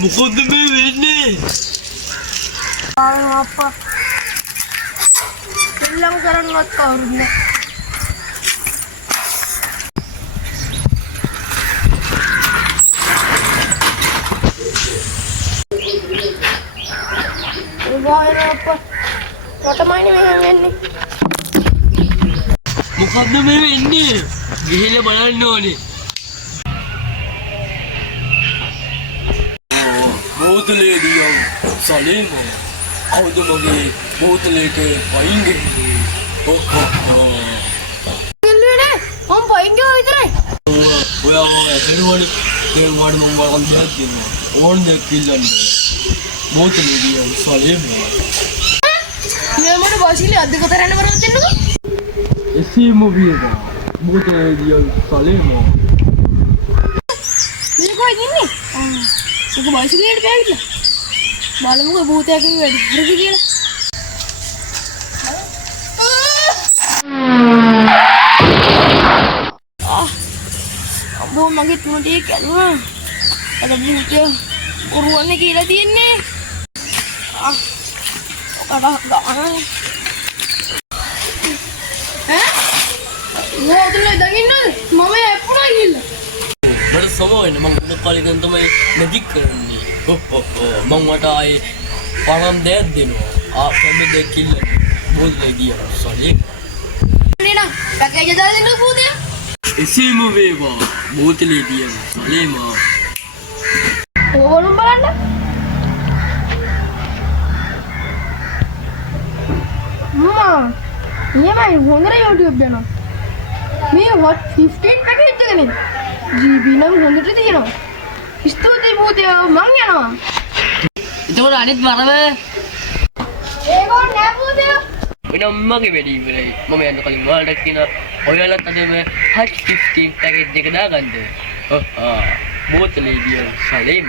මොකද මේ වෙන්නේ? අප්පා එල්ලම් කරන්නවත් කවුරුත් නැහැ. අප්පා රටමයිනේ මෙහෙම වෙන්නේ. මොකද්ද මේ වෙන්නේ? ගිහිල්ලා බලන්න ඕනේ. බෝතලේ දියව සලේම අවුද මගේ බෝතලේට වයින් ගෙන්නේ. එල්ලුනේ මම පයින් ගියා විතරයි. ඔයා එළුවනේ ඒ වඩ මම වරන් දෙයක් දෙනවා. ඕන දෙයක් කිල්ලන්න. බෝතලේ දියව සලේම. මේ මට වාසිලේ අද්දක තරන්න බරවත් දෙන්නකෝ. එසේම වේවා. බෝතලේ දියව සලේම. මේ කොහෙද ඉන්නේ? ඒක වාසිලේට බෑවිලා. බලමුකෝ භූතයෙක් වැඩි. හරිද කියලා. අම්බෝ මගේ තුනටේ කැළුවා. අර භූතය උරුවන්නේ කියලා තියන්නේ. ඔකට ගන්න. මොකටද දකින්නද? මම එපුණා ගිහිල්ලා. මට සමෝයන මම උඩ කාලෙකින් තමයි මැජික් කරන්නේ. මම වට ආයේ පරම් දෙයක් දෙනවා. කැමති දෙයක් කිල්ල බෝතලේ දියව සලේම. නේනා පැකේජ් දාලා දෙන්න භූතය. එසේම වේවා. බෝතලේ දියව සලේම. ඕගොල්ලෝ බලන්න. මේමයි හොඳට YouTube යනවා. මේ hot 15 පැකේජ් එකනේ. GB නම් හොඳට තියෙනවා. ස්තුතියි භූතය මං යනවා. එතකොට අනිත් වරව ඒගොල්ලෝ නෑ භූතය. වෙන අම්මගේ වැඩි ඉවරයි. මම යන්න කලින් ඔයාලට කියනවා ඔයාලත් අද මේ hot 15 පැකේජ් එක දාගන්න. බෝතලේ දියව සලේම.